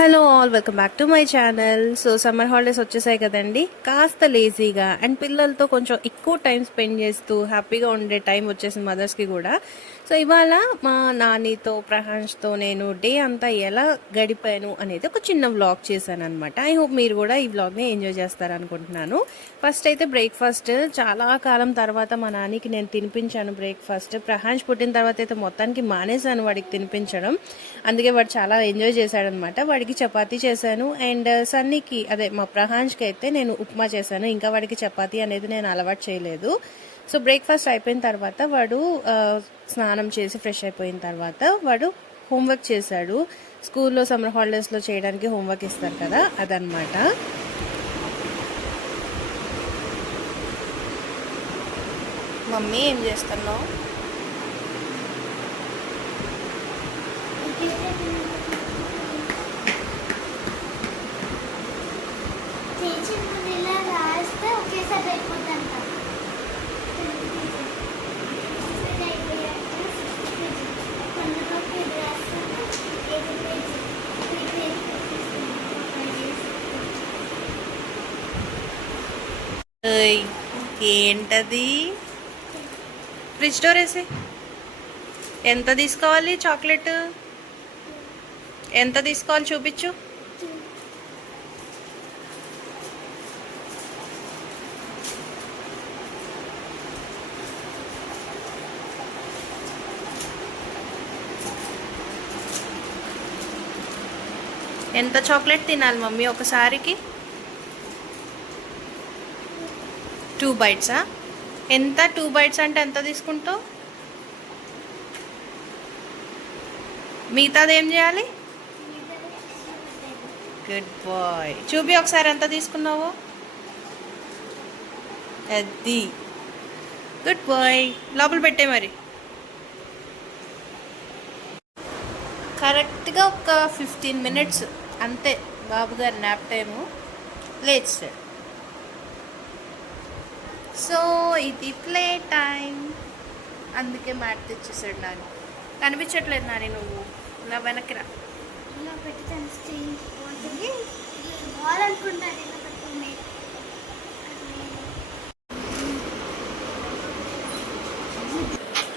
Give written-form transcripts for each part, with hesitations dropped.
Hello all, welcome back to my channel. So summer holidays వచ్చేసాయి కదండి. కాస్త లేజీగా అండ్ పిల్లలతో కొంచెం ఎక్కువ టైం స్పెండ్ చేస్తూ హ్యాపీగా ఉండే టైం వచ్చేసింది మదర్స్కి కూడా. సో ఇవాళ మా నానితో ప్రహాన్స్తో నేను డే అంతా ఎలా గడిపాను అనేది ఒక చిన్న వ్లాగ్ చేశాను అనమాట. ఐ హోప్ మీరు కూడా ఈ వ్లాగ్ని ఎంజాయ్ చేస్తారనుకుంటున్నాను. ఫస్ట్ అయితే బ్రేక్ఫాస్ట్ చాలా కాలం తర్వాత మా నానికి నేను తినిపించాను బ్రేక్ఫాస్ట్. ప్రహాన్స్ పుట్టిన తర్వాత అయితే మొత్తానికి మానేశాను వాడికి తినిపించడం. అందుకే వాడు చాలా ఎంజాయ్ చేశాడనమాట. వాడికి చపాతీ చేశాను అండ్ సన్నీకి అదే మా ప్రహాన్స్కి అయితే నేను ఉప్మా చేశాను. ఇంకా వాడికి చపాతీ అనేది నేను అలవాటు చేయలేదు. సో బ్రేక్ఫాస్ట్ అయిపోయిన తర్వాత వాడు స్నానం చేసి ఫ్రెష్ అయిపోయిన తర్వాత వాడు హోంవర్క్ చేశాడు. స్కూల్లో సమ్మర్ హాలిడేస్లో చేయడానికి హోంవర్క్ ఇస్తారు కదా, అదనమాట. మమ్మీ ఏం చేస్తున్నావు? ఏంటది? ఫ్రిడ్జ్ డోర్ వేసి. ఎంత తీసుకోవాలి చాక్లెట్? ఎంత తీసుకోవాలి చూపించు. ఎంత చాక్లెట్ తినాలి మమ్మీ ఒకసారికి? 2 bites. ఎంత 2 bites అంటే ఎంత తీసుకుంటావు? మిగతాది ఏం చేయాలి? Good boy. చూపి ఒకసారి ఎంత తీసుకున్నావు. అది గుడ్ బాయ్. లోపల పెట్టే మరి. కరెక్ట్గా ఒక 15 minutes అంతే బాబు గారి నాప్ టైము. లేచాడు. సో ఇది ప్లే టైం, అందుకే మ్యాట్ తెచ్చేసాడు. నాని కనిపించట్లేదు. నాని నువ్వు ఇలా వెనక్కి రా.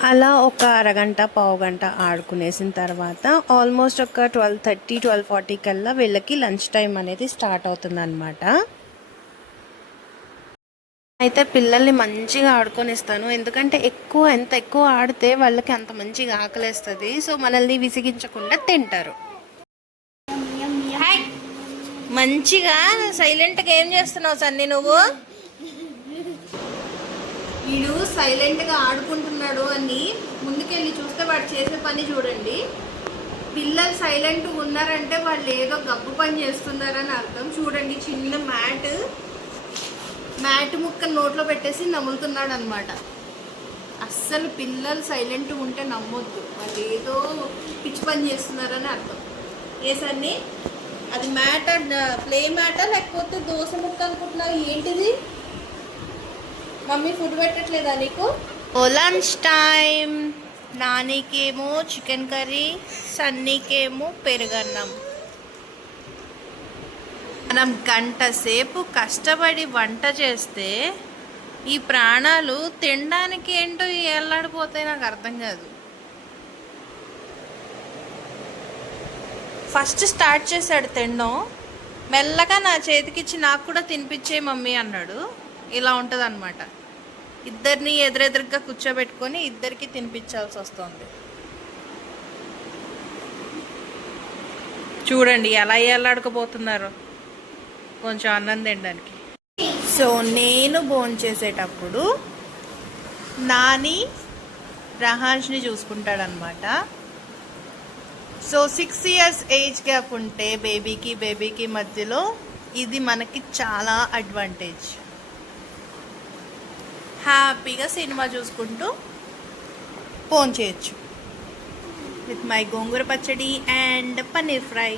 అలా ఒక అరగంట పావుగంట ఆడుకునేసిన తర్వాత ఆల్మోస్ట్ ఒక 12:30 12:40 కల్లా వీళ్ళకి లంచ్ టైం అనేది స్టార్ట్ అవుతుంది అనమాట. అయితే పిల్లల్ని మంచిగా ఆడుకొనిస్తాను, ఎందుకంటే ఎంత ఎక్కువ ఆడితే వాళ్ళకి అంత మంచిగా ఆకలేస్తుంది. సో మనల్ని విసిగించకుండా తింటారు. మంచిగా సైలెంట్గా ఏం చేస్తున్నావు సన్నీ నువ్వు? వీడు సైలెంట్గా ఆడుకుంటున్నాడు అని ముందుకెళ్ళి చూస్తే వాడు చేసే పని చూడండి. పిల్లలు సైలెంట్గా ఉన్నారంటే వాళ్ళు ఏదో గబ్బు పని చేస్తున్నారని అర్థం. చూడండి, చిన్న మ్యాట్ ముక్క నోట్లో పెట్టేసి నములుతున్నాడు అనమాట. అస్సలు పిల్లలు సైలెంట్గా ఉంటే నమ్మొద్దు, వాళ్ళు ఏదో పిచ్చి పని చేస్తున్నారని అర్థం. సన్నీ అది ప్లే మ్యాటా లేకపోతే దోశ ముక్క అనుకుంటున్నావు? ఏంటిది? మమ్మీ ఫుడ్ పెట్టట్లేదా నీకు? Lunch time. నానికేమో చికెన్ కర్రీ, సన్నీకేమో పెరుగన్నం. మనం గంట సేపు కష్టపడి వంట చేస్తే ఈ ప్రాణాలు తినడానికి ఏంటో ఎల్లాడిపోతాయి. నాకు అర్థం కాదు. ఫస్ట్ స్టార్ట్ చేశాడు తినడం. మెల్లగా నా చేతికిచ్చి నాకు కూడా తినిపించే మమ్మీ అన్నాడు. ఇలా ఉంటుంది అనమాట. ఇద్దరిని ఎదురెదురుగా కూర్చోబెట్టుకొని ఇద్దరికి తినిపించాల్సి వస్తుంది. చూడండి ఎలా ఎల్లాడుకోబోతున్నారు కొంచెం అన్నం తినడానికి. సో నేను భోంచేసేటప్పుడు నాని ప్రహాన్స్ని చూసుకుంటాడనమాట. సో 6 years ఏజ్ గ్యాప్ ఉంటే బేబీకి మధ్యలో ఇది మనకి చాలా అడ్వాంటేజ్. హ్యాపీగా సినిమా చూసుకుంటూ ఫోన్ చేయొచ్చు విత్ మై గోంగూర పచ్చడి and paneer fry.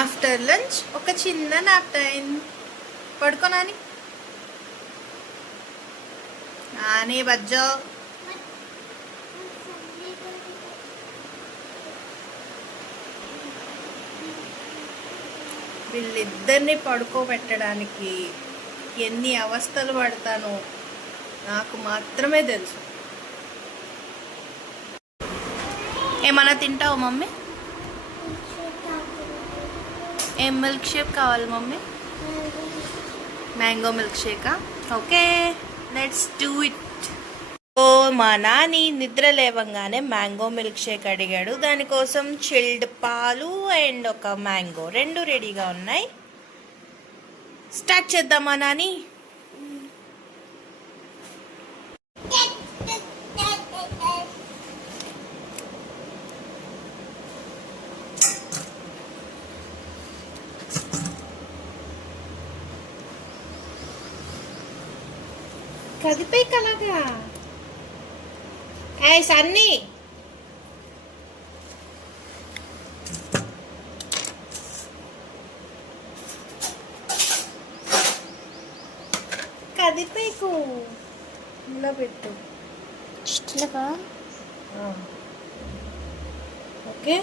After lunch ఒక చిన్న నాప్ టైం. పడుకోనాని నాని బజ్జో వీళ్ళిద్దరిని పడుకోబెట్టడానికి ఎన్ని అవస్థలు పడతానో నాకు మాత్రమే తెలుసు. ఏమన్నా తింటావు మమ్మీ? ఏం మిల్క్ షేక్ కావాలి మమ్మీ? మ్యాంగో మిల్క్ షేకా? Okay, let's do it. ఓ మా నాని నిద్ర లేవంగానే మ్యాంగో మిల్క్ షేక్ అడిగాడు. దానికోసం చిల్డ్ పాలు అండ్ ఒక మ్యాంగో రెండు రెడీగా ఉన్నాయి. స్టార్ట్ చేద్దామా నాని? కదిపే కలగా ఏ సన్నీ కదిపేకు ఇలా పెట్టు. ఓకే,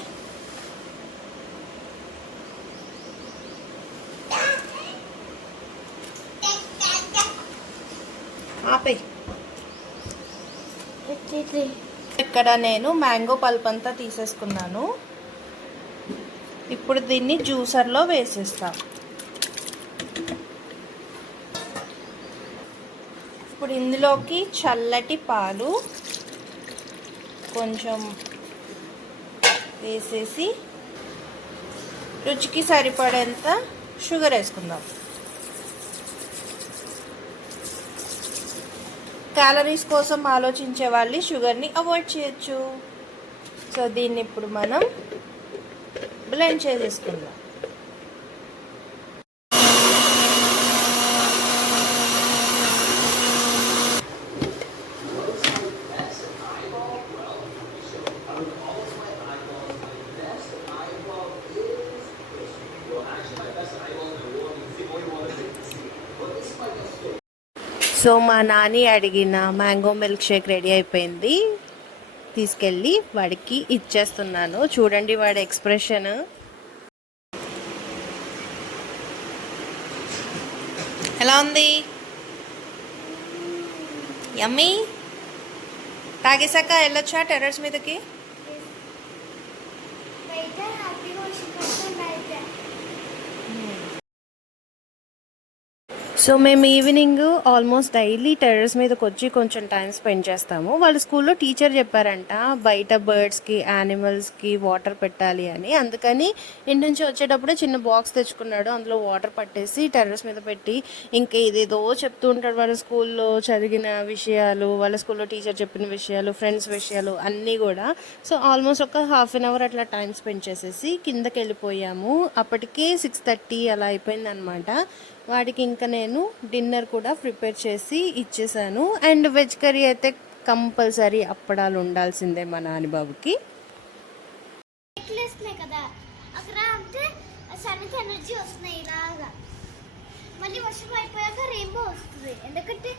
ఆపే. ఇక్కడ నేను మ్యాంగో పల్ప్ అంతా తీసేసుకున్నాను. ఇప్పుడు దీన్ని జ్యూసర్లో వేసేస్తాం. ఇప్పుడు ఇందులోకి చల్లటి పాలు కొంచెం వేసేసి రుచికి సరిపడేంత షుగర్ వేసుకుందాం. క్యాలరీస్ కోసం ఆలోచించే వాళ్ళు షుగర్ని అవాయిడ్ చేయొచ్చు. సో దీన్ని ఇప్పుడు మనం బ్లెండ్ చేసేసుకుందాం. సో మా నాని అడిగిన మ్యాంగో మిల్క్ షేక్ రెడీ అయిపోయింది. తీసుకెళ్ళి వాడికి ఇచ్చేస్తున్నాను. చూడండి వాడి ఎక్స్ప్రెషన్. ఎలా ఉంది? యమ్మీ. తాగేసాక వెళ్ళొచ్చా టెర్రస్ మీదకి? సో మేము ఈవినింగ్ ఆల్మోస్ట్ డైలీ టెర్రస్ మీదకి వచ్చి కొంచెం టైం స్పెండ్ చేస్తాము. వాళ్ళ స్కూల్లో టీచర్ చెప్పారంట బయట బర్డ్స్కి యానిమల్స్కి వాటర్ పెట్టాలి అని. అందుకని ఇంటి నుంచి వచ్చేటప్పుడే చిన్న బాక్స్ తెచ్చుకున్నాడు. అందులో వాటర్ పట్టేసి టెర్రస్ మీద పెట్టి ఇంకా ఇదేదో చెప్తూ ఉంటాడు. వాళ్ళ స్కూల్లో చదివిన విషయాలు, వాళ్ళ స్కూల్లో టీచర్ చెప్పిన విషయాలు, ఫ్రెండ్స్ విషయాలు అన్నీ కూడా. సో ఆల్మోస్ట్ ఒక హాఫ్ అన్ అవర్ అట్లా టైం స్పెండ్ చేసేసి కిందకి వెళ్ళిపోయాము. అప్పటికే 6:30 అలా అయిపోయిందనమాట. వాడికి ఇంకా నేను డిన్నర్ కూడా ప్రిపేర్ చేసి ఇచ్చేసాను. అండ్ వెజ్ కర్రీ అయితే కంపల్సరీ అప్పడాలు ఉండాల్సిందే మా నాని బాబుకి. కదా అక్కడ అంటే సన్నిధి ఎనర్జీ వస్తున్నాయి ఇలాగా. మళ్ళీ వర్షం అయిపోయాక రెయిన్బో వస్తుంది. ఎందుకంటే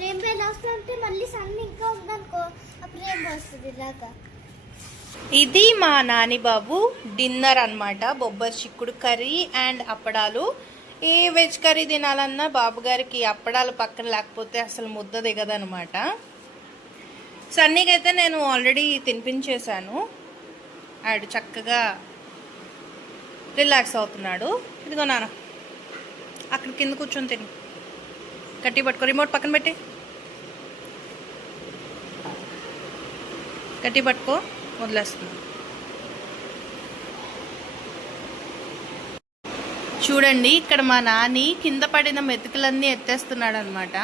రెయిన్బో ఎలా వస్తుంది అంటే మళ్ళీ సన్ ఇంకా ఉందనుకో అప్పుడు రెయిన్బో వస్తుంది ఇలాగా. ఇది మా నాని బాబు డిన్నర్ అన్నమాట. బొబ్బరి చిక్కుడు కర్రీ అండ్ అప్పడాలు. ఏ వెజ్ కర్రీ తినాలన్నా బాబు గారికి అప్పడాలు పక్కన లేకపోతే అసలు ముద్ద దిగదనమాట. సన్నీకి అయితే నేను ఆల్రెడీ తినిపించేశాను. ఆడు చక్కగా రిలాక్స్ అవుతున్నాడు. ఇదిగో నాన్న అక్కడ కింద కూర్చొని తిని గట్టి పట్టుకో. రిమోట్ పక్కన పెట్టి గట్టి పట్టుకో, వదిలేస్తున్నా. చూడండి ఇక్కడ మా నాని కింద పడిన మెతుకులన్నీ ఎత్తేస్తున్నాడు అనమాట.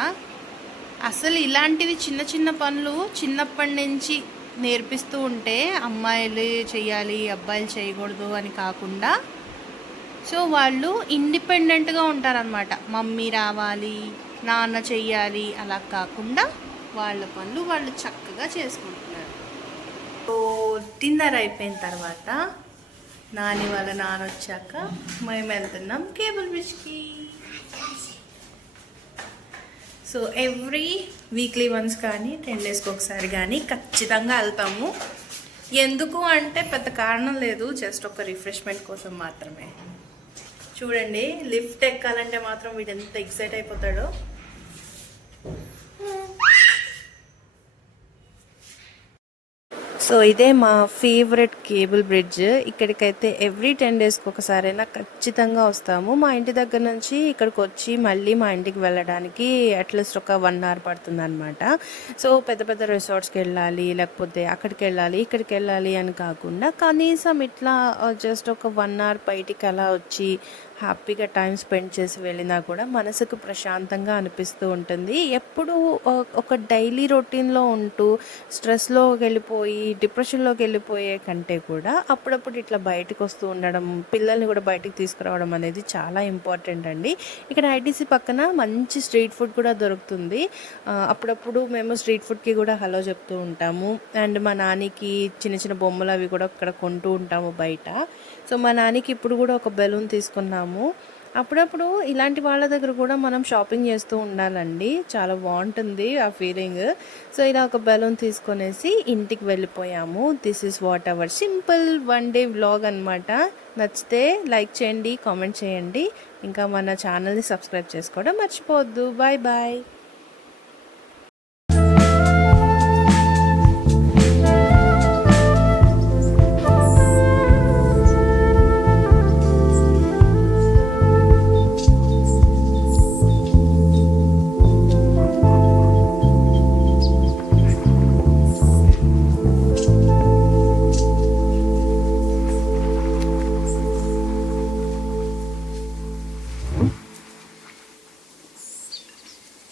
అసలు ఇలాంటివి చిన్న చిన్న పనులు చిన్నప్పటి నుంచి నేర్పిస్తూ ఉంటే అమ్మాయిలు చేయాలి అబ్బాయిలు చేయకూడదు అని కాకుండా సో వాళ్ళు ఇండిపెండెంట్గా ఉంటారనమాట. మమ్మీ రావాలి, నాన్న చెయ్యాలి అలా కాకుండా వాళ్ళ పనులు వాళ్ళు చక్కగా చేసుకుంటున్నారు. సో డిన్నర్ అయిపోయిన తర్వాత నాని వాళ్ళ నాన్న వచ్చాక మేము వెళ్తున్నాం కేబుల్ బ్రిడ్జ్కి. సో ఎవ్రీ వీక్లీ వన్స్ కానీ 10 డేస్కి ఒకసారి కానీ ఖచ్చితంగా వెళ్తాము. ఎందుకు అంటే పెద్ద కారణం లేదు, జస్ట్ ఒక రిఫ్రెష్మెంట్ కోసం మాత్రమే. చూడండి లిఫ్ట్ ఎక్కాలంటే మాత్రం వీడు ఎంత ఎక్సైట్ అయిపోతాడో. సో ఇదే మా ఫేవరెట్ కేబుల్ బ్రిడ్జ్. ఇక్కడికైతే ఎవ్రీ 10 డేస్కి ఒకసారైనా ఖచ్చితంగా వస్తాము. మా ఇంటి దగ్గర నుంచి ఇక్కడికి వచ్చి మళ్ళీ మా ఇంటికి వెళ్ళడానికి అట్లీస్ట్ ఒక 1 అవర్ పడుతుంది అనమాట. సో పెద్ద పెద్ద రిసార్ట్స్కి వెళ్ళాలి, లేకపోతే అక్కడికి వెళ్ళాలి ఇక్కడికి వెళ్ళాలి అని కాకుండా కనీసం ఇట్లా జస్ట్ ఒక 1 అవర్ బయటికి అలా వచ్చి హ్యాపీగా టైం స్పెండ్ చేసి వెళ్ళినా కూడా మనసుకు ప్రశాంతంగా అనిపిస్తూ ఉంటుంది. ఎప్పుడు ఒక డైలీ రొటీన్లో ఉంటూ స్ట్రెస్లోకి వెళ్ళిపోయి డిప్రెషన్లోకి వెళ్ళిపోయే కంటే కూడా అప్పుడప్పుడు ఇట్లా బయటకు వస్తూ ఉండడం, పిల్లల్ని కూడా బయటికి తీసుకురావడం అనేది చాలా ఇంపార్టెంట్ అండి. ఇక్కడ ఐటీసీ పక్కన మంచి స్ట్రీట్ ఫుడ్ కూడా దొరుకుతుంది. అప్పుడప్పుడు మేము స్ట్రీట్ ఫుడ్కి కూడా హలో చెప్తూ ఉంటాము. అండ్ మా నానికి చిన్న చిన్న బొమ్మలు అవి కూడా ఇక్కడ కొంటూ ఉంటాము బయట. సో మా నానికి ఇప్పుడు కూడా ఒక బెలూన్ తీసుకున్నాము. అప్పుడప్పుడు ఇలాంటి వాళ్ళ దగ్గర కూడా మనం షాపింగ్ చేస్తూ ఉండాలండి, చాలా బాగుంటుంది ఆ ఫీలింగ్. సో ఇలా ఒక బెలూన్ తీసుకొనేసి ఇంటికి వెళ్ళిపోయాము. This is what hour simple 1 day vlog అనమాట. నచ్చితే లైక్ చేయండి, కామెంట్ చేయండి, ఇంకా మన ఛానల్ని సబ్స్క్రైబ్ చేసుకోవడం మర్చిపోవద్దు. Bye bye.